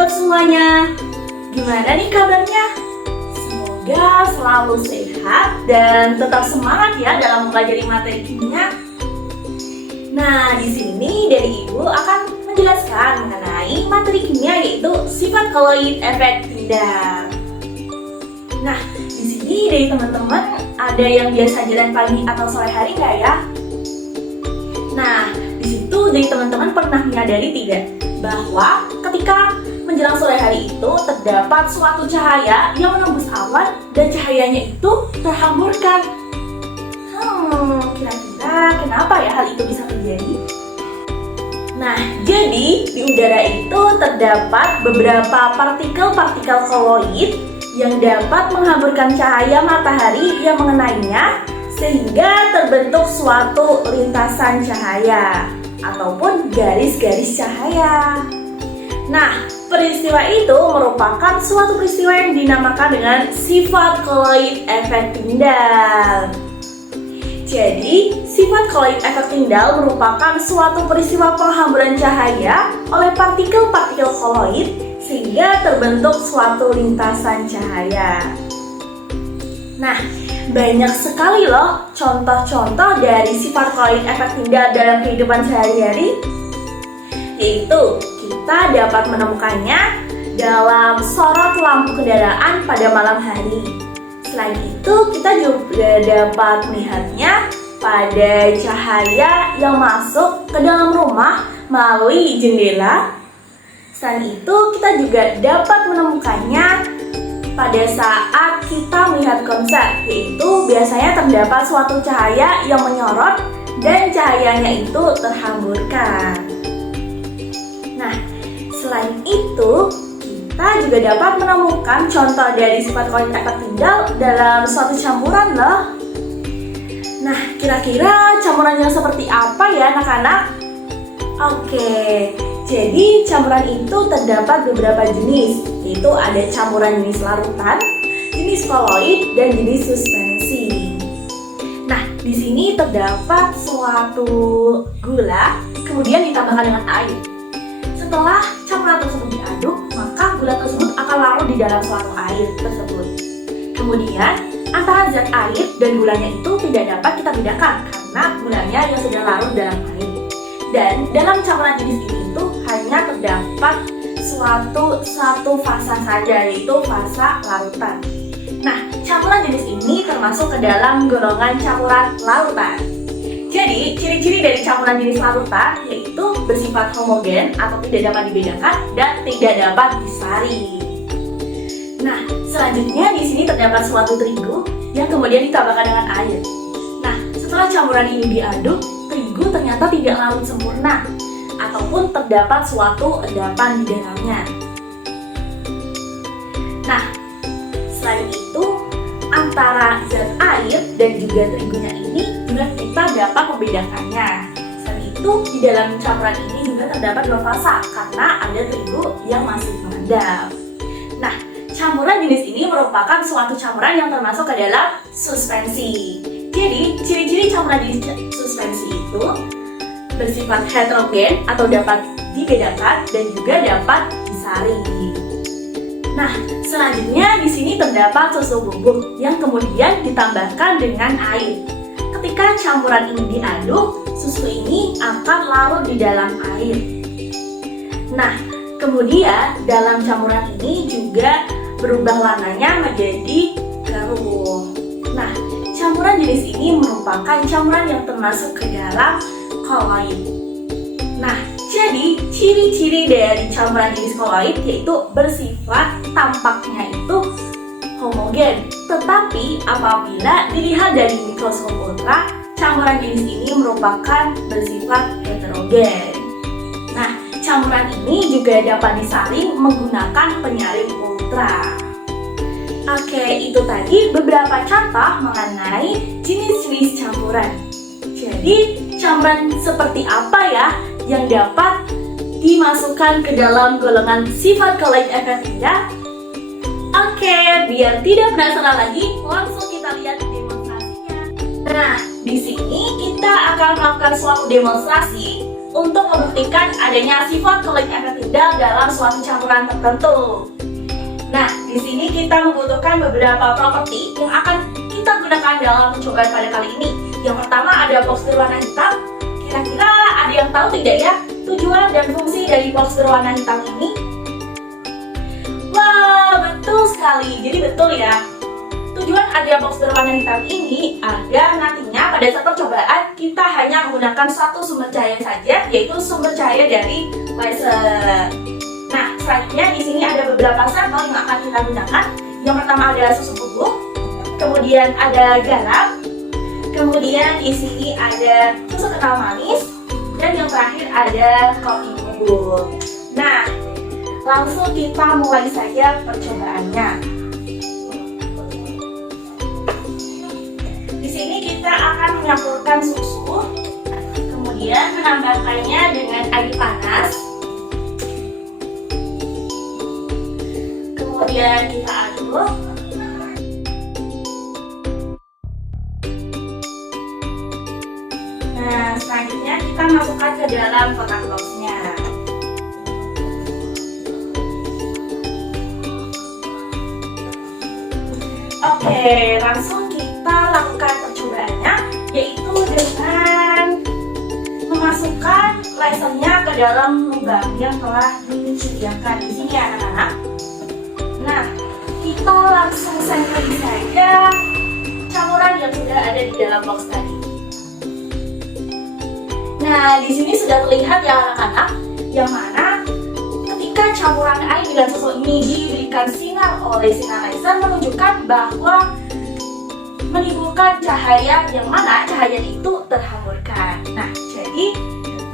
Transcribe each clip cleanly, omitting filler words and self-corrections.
sobat semuanya. Gimana nih kabarnya? Semoga selalu sehat dan tetap semangat ya dalam mempelajari materi kimia. Nah, di sini dari Ibu akan menjelaskan mengenai materi kimia yaitu sifat koloid efek tindak. Nah, di sini dari teman-teman ada yang biasa jalan pagi atau sore hari nggak ya? Nah, di situ dari teman-teman pernah menyadari tidak bahwa ketika menjelang sore hari itu terdapat suatu cahaya yang menembus awan dan cahayanya itu terhamburkan. Kira-kira kenapa ya hal itu bisa terjadi? Nah, jadi di udara itu terdapat beberapa partikel-partikel koloid yang dapat menghamburkan cahaya matahari yang mengenainya sehingga terbentuk suatu lintasan cahaya ataupun garis-garis cahaya. Nah, peristiwa itu merupakan suatu peristiwa yang dinamakan dengan sifat koloid efek tindal. Jadi, sifat koloid efek tindal merupakan suatu peristiwa penghamburan cahaya oleh partikel-partikel koloid sehingga terbentuk suatu lintasan cahaya. Nah, banyak sekali loh contoh-contoh dari sifat koloid efek tindal dalam kehidupan sehari-hari. Yaitu, kita dapat menemukannya dalam sorot lampu kendaraan pada malam hari. Selain itu, kita juga dapat melihatnya pada cahaya yang masuk ke dalam rumah melalui jendela. Selain itu, kita juga dapat menemukannya pada saat kita melihat konser, yaitu biasanya terdapat suatu cahaya yang menyorot dan cahayanya itu terhamburkan. Nah, selain itu, kita juga dapat menemukan contoh dari sifat koloid efek tindal dalam suatu campuran loh. Nah, kira-kira campuran yang seperti apa ya anak-anak? Oke, jadi campuran itu terdapat beberapa jenis, yaitu ada campuran jenis larutan, jenis koloid, dan jenis suspensi. Nah, di sini terdapat suatu gula, kemudian ditambahkan dengan air. Setelah campuran tersebut diaduk, maka gula tersebut akan larut di dalam suatu air tersebut. Kemudian, antara zat air dan gulanya itu tidak dapat kita bedakan karena gulanya yang sudah larut dalam air. Dan dalam campuran jenis ini itu hanya terdapat satu fasa saja, yaitu fasa larutan. Nah, campuran jenis ini termasuk ke dalam golongan campuran larutan. Jadi, ciri-ciri dari campuran jenis larutan yaitu bersifat homogen atau tidak dapat dibedakan dan tidak dapat disaring. Nah, selanjutnya di sini terdapat suatu terigu yang kemudian ditambahkan dengan air. Nah, setelah campuran ini diaduk, terigu ternyata tidak larut sempurna ataupun terdapat suatu endapan di dalamnya. Nah, selain itu antara zat air dan juga terigunya ini juga kita dapat membedakannya. Selain itu di dalam campuran ini juga terdapat dua fasa karena ada terigu yang masih mengendap. Nah, campuran jenis ini merupakan suatu campuran yang termasuk ke dalam suspensi. Jadi, ciri-ciri campuran jenis suspensi itu bersifat heterogen atau dapat dibedakan dan juga dapat disaring. Nah, selanjutnya di sini terdapat susu bubuk yang kemudian ditambahkan dengan air. Ketika campuran ini diaduk, susu ini akan larut di dalam air. Nah, kemudian dalam campuran ini juga berubah warnanya menjadi keruh. Nah, campuran jenis ini merupakan campuran yang termasuk ke dalam koloid. Nah, jadi ciri-ciri dari campuran jenis koloid yaitu bersifat tampaknya itu homogen. Tetapi apabila dilihat dari mikroskop ultra, campuran jenis ini merupakan bersifat heterogen. Nah, campuran ini juga dapat disaring menggunakan penyaring ultra. Oke, itu tadi beberapa contoh mengenai jenis-jenis campuran. Jadi, campuran seperti apa ya yang dapat dimasukkan ke dalam golongan sifat koloid efek tindal? Oke, biar tidak penasaran lagi, langsung kita lihat demonstrasinya. Nah, di sini kita akan melakukan suatu demonstrasi untuk membuktikan adanya sifat kulit efek tindal dalam suatu campuran tertentu. Nah, di sini kita membutuhkan beberapa properti yang akan kita gunakan dalam percobaan pada kali ini. Yang pertama ada box berwarna hitam. Kira-kira ada yang tahu tidak ya tujuan dan fungsi dari box berwarna hitam ini? Wah, betul sekali. Jadi betul ya. Tujuan ada box berwarna hitam ini agar nantinya pada saat percobaan kita hanya menggunakan satu sumber cahaya saja, yaitu sumber cahaya dari laser. Nah, selanjutnya di sini ada beberapa sampel yang akan kita gunakan. Yang pertama ada susu bubuk, kemudian ada garam, kemudian di sini ada susu kental manis, dan yang terakhir ada kopi bubuk. Nah, langsung kita mulai saja percobaannya. Di sini kita akan mencampurkan susu, kemudian menambahkannya dengan air panas. Kemudian kita aduk. Nah, selanjutnya kita masukkan ke dalam kotak boxnya. Oke, langsung kita lakukan percobaannya, yaitu dengan memasukkan lasernya ke dalam lubang yang telah disediakan di sini ya anak-anak. Nah, kita langsung sampling saja campuran yang sudah ada di dalam box tadi. Nah, di sini sudah terlihat ya anak-anak, yang mana ketika campuran air dan susu ini diberikan sinar oleh sinar laser menunjukkan bahwa menimbulkan cahaya yang mana cahaya itu terhamburkan. Nah, jadi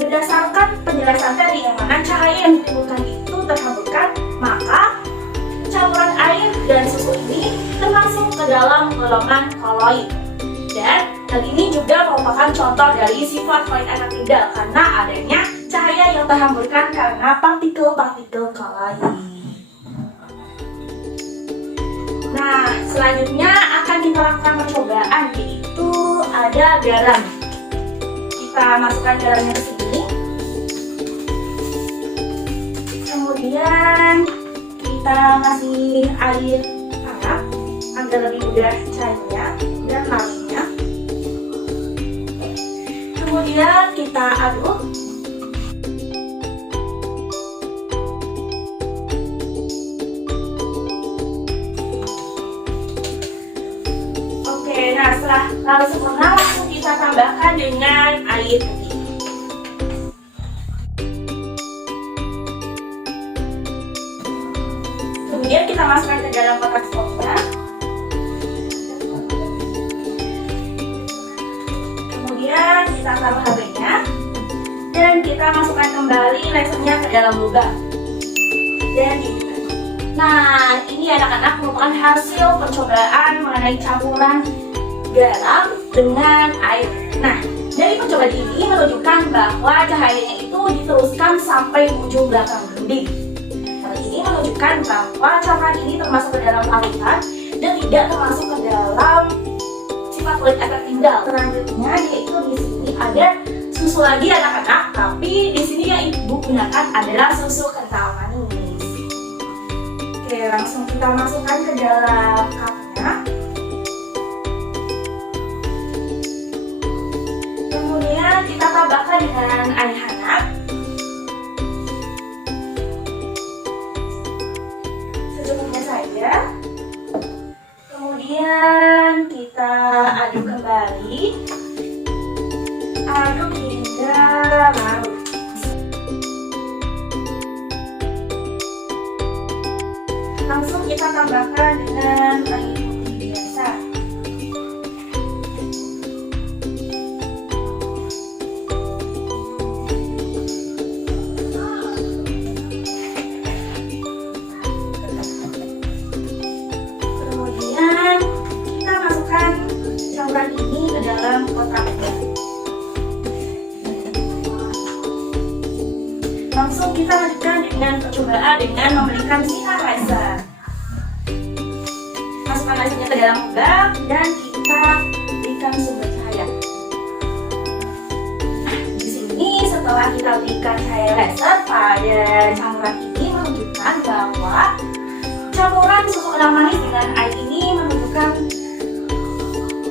berdasarkan penjelasan tadi yang mana cahaya yang ditimbulkan itu terhamburkan, maka campuran air dan susu ini termasuk ke dalam golongan koloid. Dan hal ini juga merupakan contoh dari sifat kulit efek tindal karena adanya cahaya yang terhamburkan karena partikel-partikel koloid. Nah, selanjutnya akan kita lakukan percobaan, yaitu ada garam. Kita masukkan garamnya ke sini. Kemudian kita kasih air hangat agar lebih mudah cairnya dan larutnya. Kemudian kita aduk. Oke, nah setelah larut sempurna langsung kita tambahkan dengan air putih. Kemudian kita masukkan ke dalam kotak stopnya. Kemudian kita taruh HP-nya dan kita masukkan kembali lasernya ke dalam lubang. Dan nah, ini anak-anak merupakan hasil percobaan mengenai campuran garam dengan air. Nah, dari percobaan ini menunjukkan bahwa cahayanya itu diteruskan sampai ujung belakang gending. Ini menunjukkan bahwa campuran ini termasuk ke dalam larutan dan tidak termasuk ke dalam sifat kulit efek tindal. Selanjutnya yaitu di sini ada susu lagi anak-anak, tapi di sini yang ibu gunakan adalah susu kental manis. Oke, langsung kita masukkan ke dalam cupnya. Kemudian kita tambahkan dengan air hangat. Kemudian kita aduk kembali, aduk hingga larut. Langsung kita tambahkan dengan air putih biasa. Ini ke dalam kotaknya. Langsung kita lanjutkan dengan percobaan dengan memberikan sinar laser. Masukkan lasernya ke dalam lubang dan kita berikan sumber cahaya. Di sini setelah kita berikan cahaya laser pada campuran ini menunjukkan bahwa campuran susu kental manis dengan air ini menunjukkan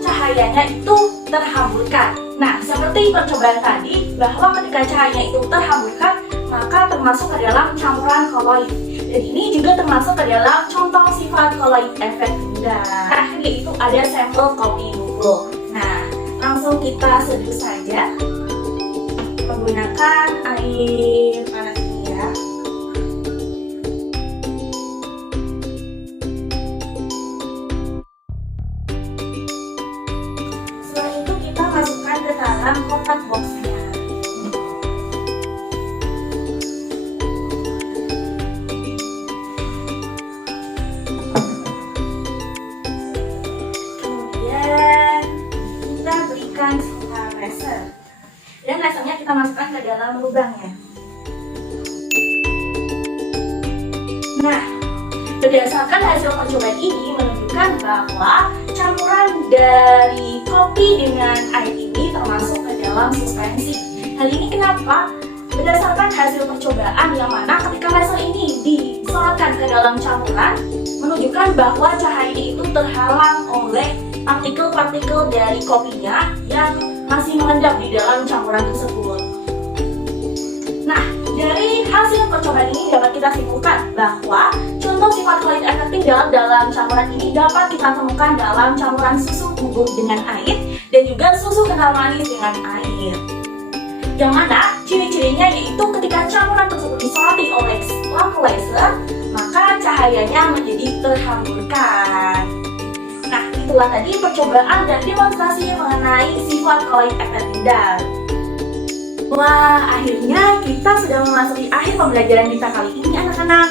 cahayanya itu terhamburkan. Nah, seperti percobaan tadi, bahwa ketika cahayanya itu terhamburkan, maka termasuk ke dalam campuran koloid. Dan ini juga termasuk ke dalam contoh sifat koloid efek tunggal. Terakhir yaitu ada sampel kopi bubuk. Nah, langsung kita seduh saja menggunakan air panas ini ya. Setelah itu kita masukkan ke dalam kotak boxnya. Kemudian kita berikan sinar laser. Dan lasernya kita masukkan ke dalam lubangnya. Nah, berdasarkan hasil percobaan ini menunjukkan bahwa campuran dari kopi dengan air ini termasuk ke dalam suspensi. Hal ini kenapa? Berdasarkan hasil percobaan yang mana ketika laser ini disorotkan ke dalam campuran menunjukkan bahwa cahayanya itu terhalang oleh partikel-partikel dari kopinya yang masih mengendap di dalam campuran tersebut. Nah, dari hasil percobaan ini dapat kita simpulkan bahwa contoh sifat koloid efektif dalam campuran ini dapat kita temukan dalam campuran susu bubuk dengan air dan juga susu kental manis dengan air. Yang mana ciri-cirinya yaitu ketika campuran tersebut disoroti oleh lampu laser, maka cahayanya menjadi terhamburkan. Nah, itulah tadi percobaan dan demonstrasi mengenai sifat koloid efek tunggal. Wah, akhirnya kita sudah memasuki akhir pembelajaran kita kali ini anak-anak.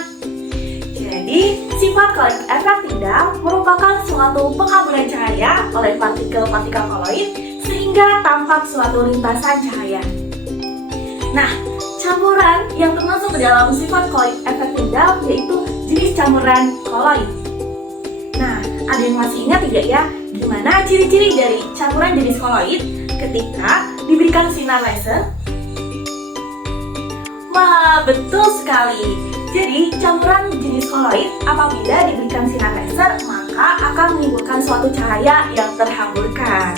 Jadi, sifat koloid efek tunggal merupakan suatu penghamburan cahaya oleh partikel-partikel koloid sehingga tampak suatu lintasan cahaya. Nah, campuran yang termasuk ke dalam sifat koloid efek tunggal yaitu jenis campuran koloid. Nah, ada yang masih ingat tidak ya? Gimana ciri-ciri dari campuran jenis koloid ketika diberikan sinar laser? Wah, betul sekali. Jadi, campuran jenis koloid apabila diberikan sinar laser maka akan menimbulkan suatu cahaya yang terhamburkan.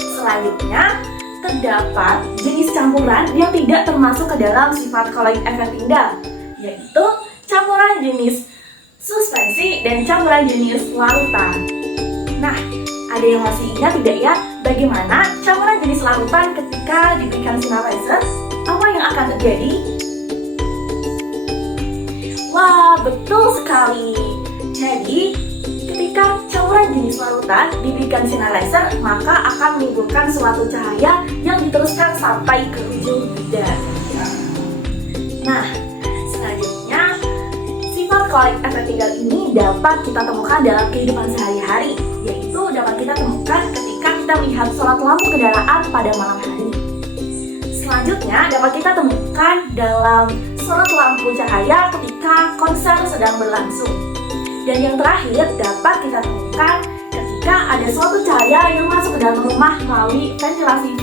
Selanjutnya, terdapat jenis campuran yang tidak termasuk ke dalam sifat koloid efek tunggal, yaitu campuran jenis suspensi dan campuran jenis larutan. Nah, ada yang masih ingat tidak ya bagaimana campuran jenis larutan ketika diberikan sinar laser? Apa yang akan terjadi? Wah, betul sekali. Jadi, ketika campuran jenis larutan diberikan sinar laser, maka akan menimbulkan suatu cahaya yang diteruskan sampai ke ujung benda. Nah, selanjutnya sifat koloid efek tunggal ini dapat kita temukan dalam kehidupan sehari-hari, yaitu dapat kita temukan ketika kita melihat sorot lampu kendaraan pada malam hari. Selanjutnya dapat kita temukan dalam sorot lampu cahaya ketika konser sedang berlangsung. Dan yang terakhir dapat kita temukan ketika ada suatu cahaya yang masuk ke dalam rumah melalui ventilasi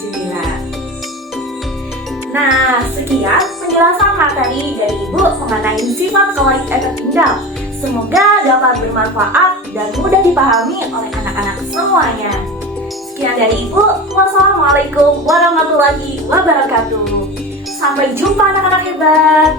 jendela. Nah, sekian penjelasan materi dari Ibu mengenai sifat koloid efek tunggal. Semoga dapat bermanfaat dan mudah dipahami oleh anak-anak semuanya. Sekian dari Ibu. Wassalamualaikum warahmatullahi wabarakatuh. Sampai jumpa anak-anak hebat.